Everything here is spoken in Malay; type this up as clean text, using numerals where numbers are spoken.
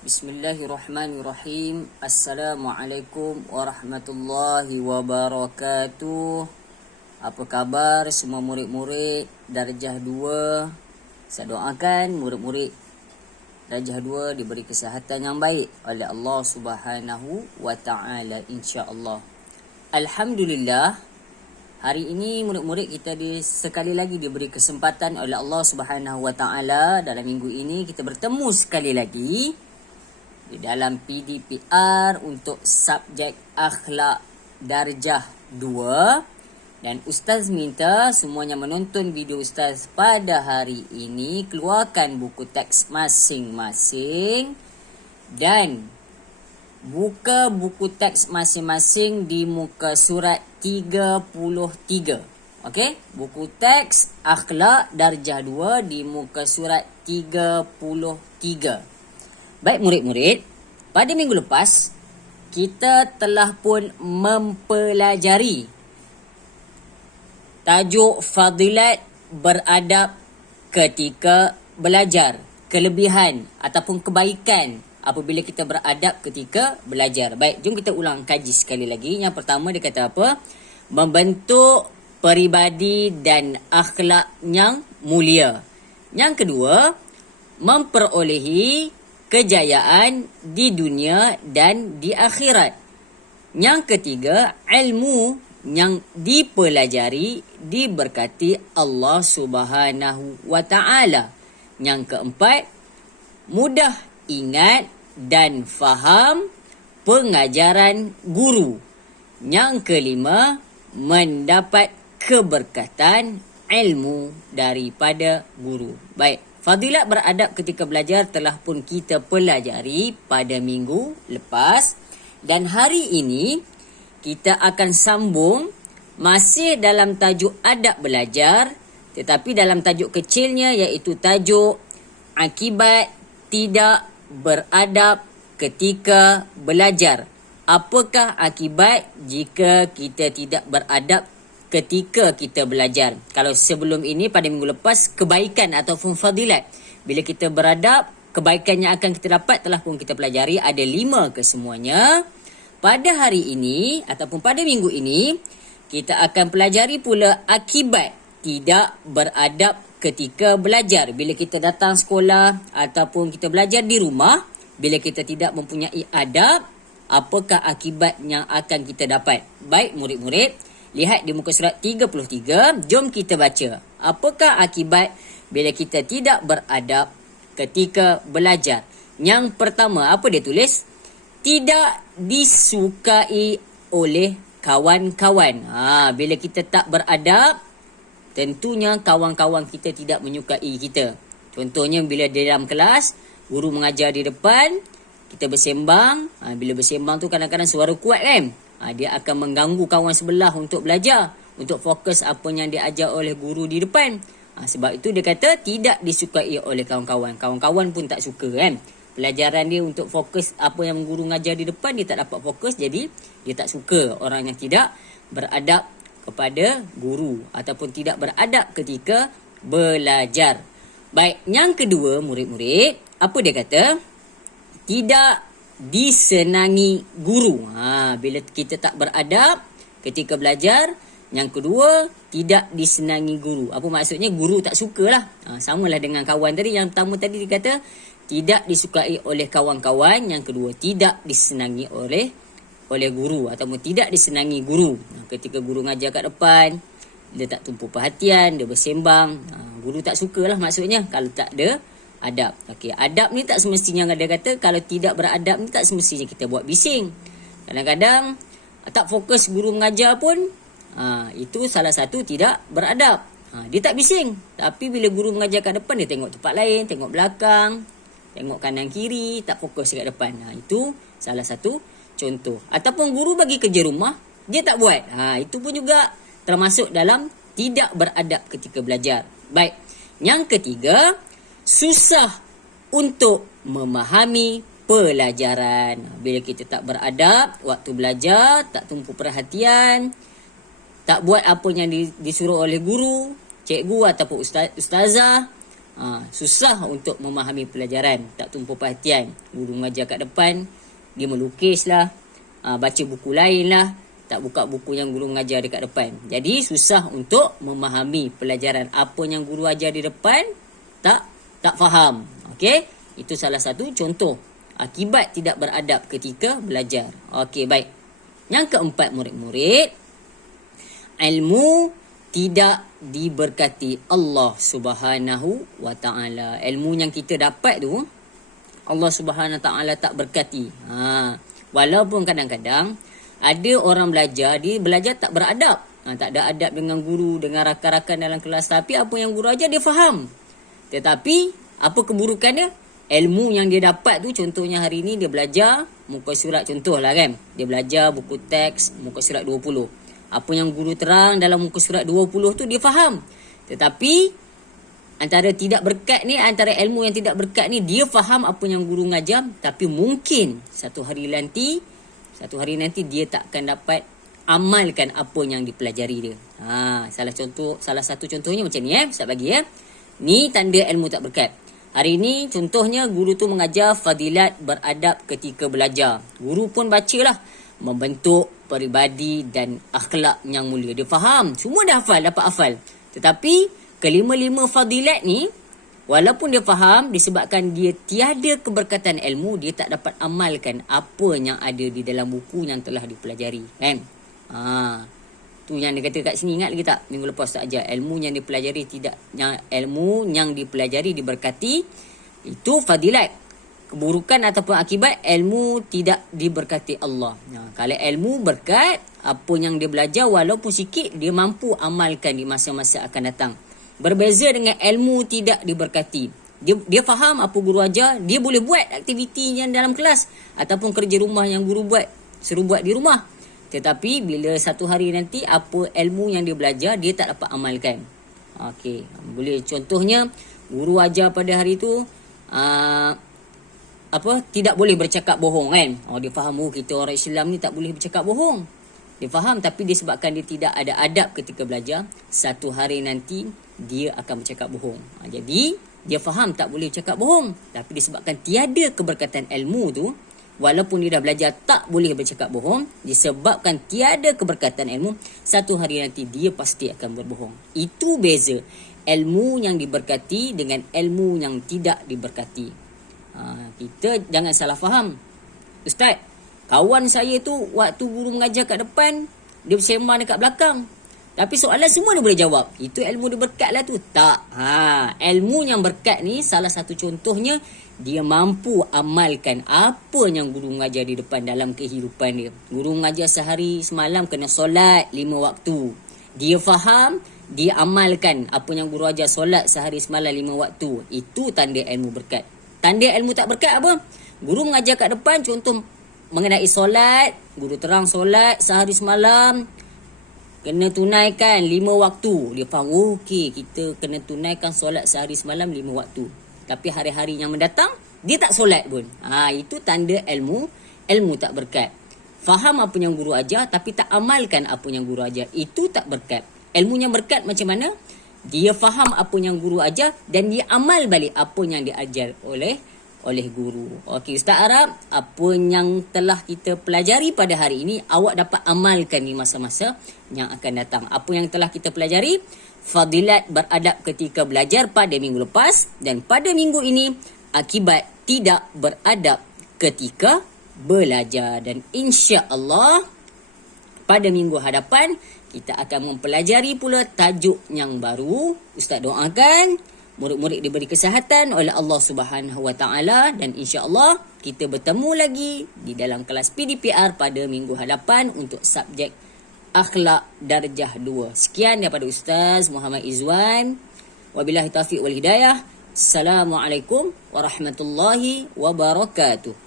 Bismillahirrahmanirrahim. Assalamualaikum warahmatullahi wabarakatuh. Apa khabar semua murid-murid darjah 2? Saya doakan murid-murid darjah 2 diberi kesihatan yang baik oleh Allah Subhanahu wa taala insya-Allah. Alhamdulillah, hari ini murid-murid kita sekali lagi diberi kesempatan oleh Allah Subhanahu wa taala. Dalam minggu ini kita bertemu sekali lagi di dalam PDPR untuk subjek akhlak darjah 2, dan Ustaz minta semuanya menonton video Ustaz pada hari ini, keluarkan buku teks masing-masing dan buka buku teks masing-masing di muka surat 33. Okey, buku teks akhlak darjah 2 di muka surat 33. Baik murid-murid, pada minggu lepas kita telah pun mempelajari tajuk fadilat beradab ketika belajar, kelebihan ataupun kebaikan apabila kita beradab ketika belajar. Baik, jom kita ulang kaji sekali lagi. Yang pertama dia kata apa? Membentuk peribadi dan akhlak yang mulia. Yang kedua, memperolehi kejayaan di dunia dan di akhirat. Yang ketiga, ilmu yang dipelajari diberkati Allah Subhanahu wa taala. Yang keempat, mudah ingat dan faham pengajaran guru. Yang kelima, mendapat keberkatan ilmu daripada guru. Baik, fadilat beradab ketika belajar telah pun kita pelajari pada minggu lepas, dan hari ini kita akan sambung masih dalam tajuk adab belajar, tetapi dalam tajuk kecilnya, iaitu tajuk akibat tidak beradab ketika belajar. Apakah akibat jika kita tidak beradab ketika kita belajar? Kalau sebelum ini pada minggu lepas, kebaikan ataupun fadilat bila kita beradab, kebaikan yang akan kita dapat telah pun kita pelajari, ada 5 kesemuanya. Pada hari ini ataupun pada minggu ini, kita akan pelajari pula akibat tidak beradab ketika belajar. Bila kita datang sekolah ataupun kita belajar di rumah, bila kita tidak mempunyai adab, apakah akibat yang akan kita dapat? Baik murid-murid, lihat di muka surat 33, jom kita baca. Apakah akibat bila kita tidak beradab ketika belajar? Yang pertama, apa dia tulis? Tidak disukai oleh kawan-kawan. Bila kita tak beradab, tentunya kawan-kawan kita tidak menyukai kita. Contohnya bila di dalam kelas, guru mengajar di depan, kita bersembang. Bila bersembang tu kadang-kadang suara kuat kan? Dia akan mengganggu kawan sebelah untuk belajar, untuk fokus apa yang diajar oleh guru di depan. Sebab itu dia kata tidak disukai oleh kawan-kawan. Kawan-kawan pun tak suka kan. Pelajaran dia untuk fokus apa yang guru mengajar di depan, dia tak dapat fokus, jadi dia tak suka orang yang tidak beradab kepada guru ataupun tidak beradab ketika belajar. Baik, yang kedua murid-murid, apa dia kata? Tidak disenangi guru. Bila kita tak beradab ketika belajar. Yang kedua, tidak disenangi guru. Apa maksudnya? Guru tak sukalah. Samalah dengan kawan tadi. Yang pertama tadi dia kata tidak disukai oleh kawan-kawan. Yang kedua, tidak disenangi oleh guru ataupun tidak disenangi guru. Ketika guru ngajar kat depan, dia tak tumpu perhatian, dia bersembang. Guru tak sukalah maksudnya kalau tak ada adab. Okey, adab ni tak semestinya dia kata, kalau tidak beradab ni tak semestinya kita buat bising. Kadang-kadang tak fokus guru mengajar pun, itu salah satu tidak beradab. Dia tak bising, tapi bila guru mengajar kat depan, dia tengok tempat lain, tengok belakang, tengok kanan kiri, tak fokus kat depan. Itu salah satu contoh. Ataupun guru bagi kerja rumah, dia tak buat. Itu pun juga termasuk dalam tidak beradab ketika belajar. Baik, yang ketiga, susah untuk memahami pelajaran. Bila kita tak beradab waktu belajar, tak tumpu perhatian, tak buat apa yang disuruh oleh guru, cikgu ataupun ustazah, Susah untuk memahami pelajaran, tak tumpu perhatian. Guru mengajar kat depan, dia melukis lah, baca buku lain lah, tak buka buku yang guru mengajar dekat depan. Jadi susah untuk memahami pelajaran. Apa yang guru ajar di depan tak faham. Okey, itu salah satu contoh akibat tidak beradab ketika belajar. Okey, baik. Yang keempat, murid-murid, ilmu tidak diberkati Allah Subhanahu wa taala. Ilmu yang kita dapat tu Allah Subhanahu wa taala tak berkati. Walaupun kadang-kadang ada orang belajar, dia belajar tak beradab. Tak ada adab dengan guru, dengan rakan-rakan dalam kelas. Tapi apa yang guru ajar dia faham. Tetapi apa keburukannya? Ilmu yang dia dapat tu, contohnya hari ni dia belajar muka surat, contohlah kan. Dia belajar buku teks muka surat 20. Apa yang guru terang dalam muka surat 20 tu dia faham. Tetapi antara tidak berkat ni, antara ilmu yang tidak berkat ni, dia faham apa yang guru ngajar, tapi mungkin satu hari nanti dia tak akan dapat amalkan apa yang dipelajari dia. Salah satu contohnya macam ni Ustaz bagi Ni tanda ilmu tak berkat. Hari ni contohnya guru tu mengajar fadilat beradab ketika belajar. Guru pun bacalah membentuk peribadi dan akhlak yang mulia. Dia faham, semua dah hafal, dapat hafal. Tetapi kelima-lima fadilat ni, walaupun dia faham, disebabkan dia tiada keberkatan ilmu, dia tak dapat amalkan apa yang ada di dalam buku yang telah dipelajari, kan? Tu yang dia kata kat sini, ingat lagi tak minggu lepas tak ajar, ilmu yang dipelajari diberkati, itu fadilat. Keburukan ataupun akibat ilmu tidak diberkati Allah. Kalau ilmu berkat, apa yang dia belajar walaupun sikit, dia mampu amalkan di masa-masa akan datang. Berbeza dengan ilmu tidak diberkati. Dia faham apa guru ajar, dia boleh buat aktiviti yang dalam kelas ataupun kerja rumah yang guru suruh buat di rumah. Tetapi bila satu hari nanti apa ilmu yang dia belajar, dia tak dapat amalkan. Okey, boleh contohnya guru ajar pada hari tu tidak boleh bercakap bohong, kan? Dia faham kita orang Islam ni tak boleh bercakap bohong. Dia faham, tapi disebabkan dia tidak ada adab ketika belajar, satu hari nanti dia akan bercakap bohong. Jadi dia faham tak boleh bercakap bohong, tapi disebabkan tiada keberkatan ilmu tu, walaupun dia dah belajar tak boleh bercakap bohong, disebabkan tiada keberkatan ilmu, satu hari nanti dia pasti akan berbohong. Itu beza ilmu yang diberkati dengan ilmu yang tidak diberkati. Kita jangan salah faham. Ustaz, kawan saya tu waktu guru mengajar kat depan, dia bersembang dekat belakang, tapi soalan semua dia boleh jawab. Itu ilmu dia berkat lah tu. Tak. Ilmu yang berkat ni salah satu contohnya, dia mampu amalkan apa yang guru mengajar di depan dalam kehidupan dia. Guru mengajar sehari semalam kena solat 5 waktu. Dia faham, dia amalkan apa yang guru ajar, solat sehari semalam 5 waktu. Itu tanda ilmu berkat. Tanda ilmu tak berkat apa? Guru mengajar kat depan, contoh mengenai solat, guru terang solat sehari semalam kena tunaikan 5 waktu. Dia faham, okey, kita kena tunaikan solat sehari semalam 5 waktu. Tapi hari-hari yang mendatang, dia tak solat pun. Itu tanda ilmu tak berkat. Faham apa yang guru ajar, tapi tak amalkan apa yang guru ajar. Itu tak berkat. Ilmunya berkat macam mana? Dia faham apa yang guru ajar dan dia amal balik apa yang diajar oleh guru. Okey, Ustaz Arab, apa yang telah kita pelajari pada hari ini, awak dapat amalkan di masa-masa yang akan datang. Apa yang telah kita pelajari? Fadilat beradab ketika belajar pada minggu lepas, dan pada minggu ini akibat tidak beradab ketika belajar. Dan insya-Allah pada minggu hadapan kita akan mempelajari pula tajuk yang baru. Ustaz doakan murid-murid diberi kesihatan oleh Allah Subhanahu Wa Taala, dan insya-Allah kita bertemu lagi di dalam kelas PDPR pada minggu hadapan untuk subjek akhlak darjah 2. Sekian daripada Ustaz Muhammad Izwan. Wabillahi taufiq wal hidayah. Assalamualaikum warahmatullahi wabarakatuh.